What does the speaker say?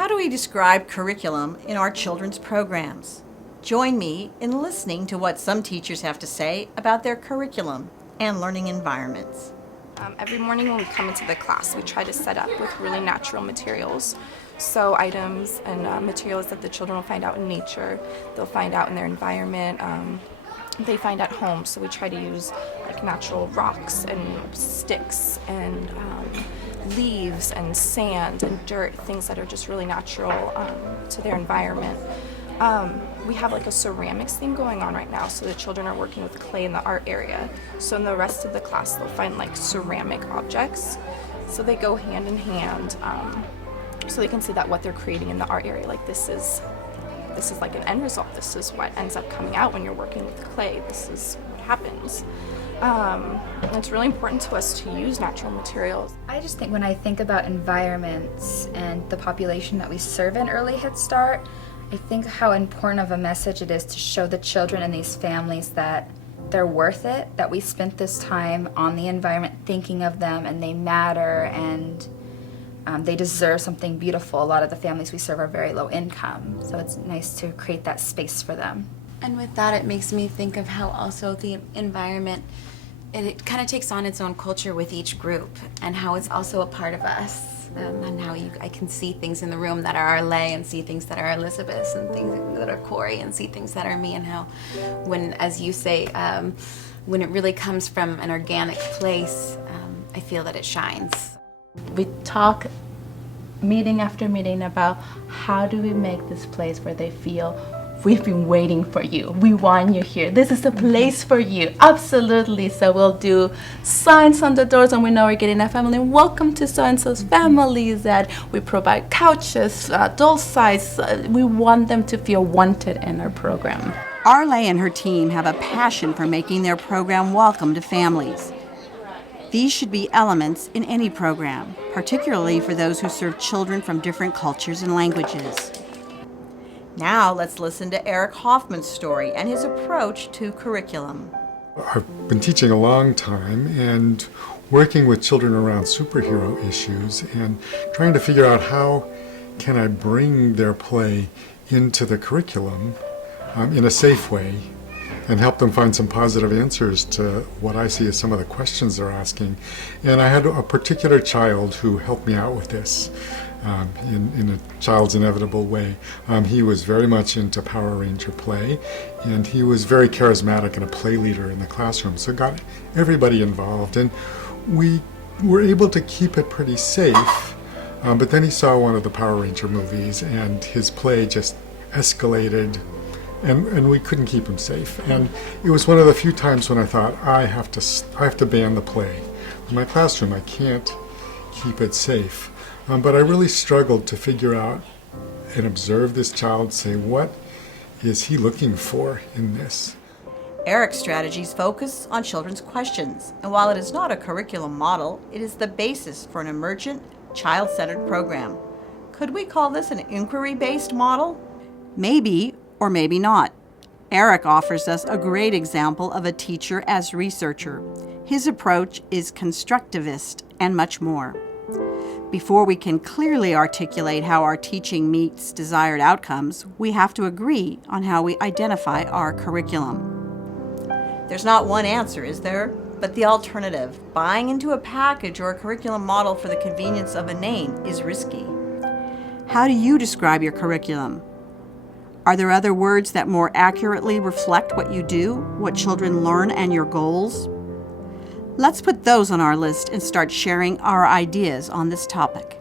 How do we describe curriculum in our children's programs? Join me in listening to what some teachers have to say about their curriculum and learning environments. Every morning when we come into the class, we try to set up with really natural materials. So items and materials that the children will find out in nature, they'll find out in their environment, they find at home. So we try to use like natural rocks and sticks and leaves and sand and dirt, things that are just really natural to their environment. We have like a ceramics theme going on right now, so the children are working with clay in the art area. So in the rest of the class, they'll find like ceramic objects. So they go hand in hand, so they can see that what they're creating in the art area, like this is like an end result. This is what ends up coming out when you're working with clay. This is what happens. It's really important to us to use natural materials. I just think when I think about environments and the population that we serve in early Head Start, I think how important of a message it is to show the children in these families that they're worth it, that we spent this time on the environment thinking of them and they matter and they deserve something beautiful. A lot of the families we serve are very low income, so it's nice to create that space for them. And with that, it makes me think of how also the environment, it kind of takes on its own culture with each group and how it's also a part of us. And how I can see things in the room that are Arlay and see things that are Elizabeth and things that are Corey and see things that are me, and how when, as you say, when it really comes from an organic place, I feel that it shines. We talk meeting after meeting about how do we make this place where they feel we've been waiting for you. We want you here. This is the place for you. Absolutely. So we'll do signs on the doors and we know we're getting a family. Welcome to so-and-so's families. That we provide couches, doll size. We want them to feel wanted in our program. Arlay and her team have a passion for making their program welcome to families. These should be elements in any program, particularly for those who serve children from different cultures and languages. Now let's listen to Eric Hoffman's story and his approach to curriculum. I've been teaching a long time and working with children around superhero issues and trying to figure out how can I bring their play into the curriculum in a safe way and help them find some positive answers to what I see as some of the questions they're asking. And I had a particular child who helped me out with this. In a child's inevitable way. He was very much into Power Ranger play, and he was very charismatic and a play leader in the classroom, so got everybody involved, and we were able to keep it pretty safe, but then he saw one of the Power Ranger movies, and his play just escalated, and we couldn't keep him safe. And it was one of the few times when I thought, I have to ban the play in my classroom. I can't keep it safe. But I really struggled to figure out and observe this child, say, what is he looking for in this? Eric's strategies focus on children's questions, and while it is not a curriculum model, it is the basis for an emergent, child-centered program. Could we call this an inquiry-based model? Maybe, or maybe not. Eric offers us a great example of a teacher as researcher. His approach is constructivist and much more. Before we can clearly articulate how our teaching meets desired outcomes, we have to agree on how we identify our curriculum. There's not one answer, is there? But the alternative, buying into a package or a curriculum model for the convenience of a name, is risky. How do you describe your curriculum? Are there other words that more accurately reflect what you do, what children learn, and your goals? Let's put those on our list and start sharing our ideas on this topic.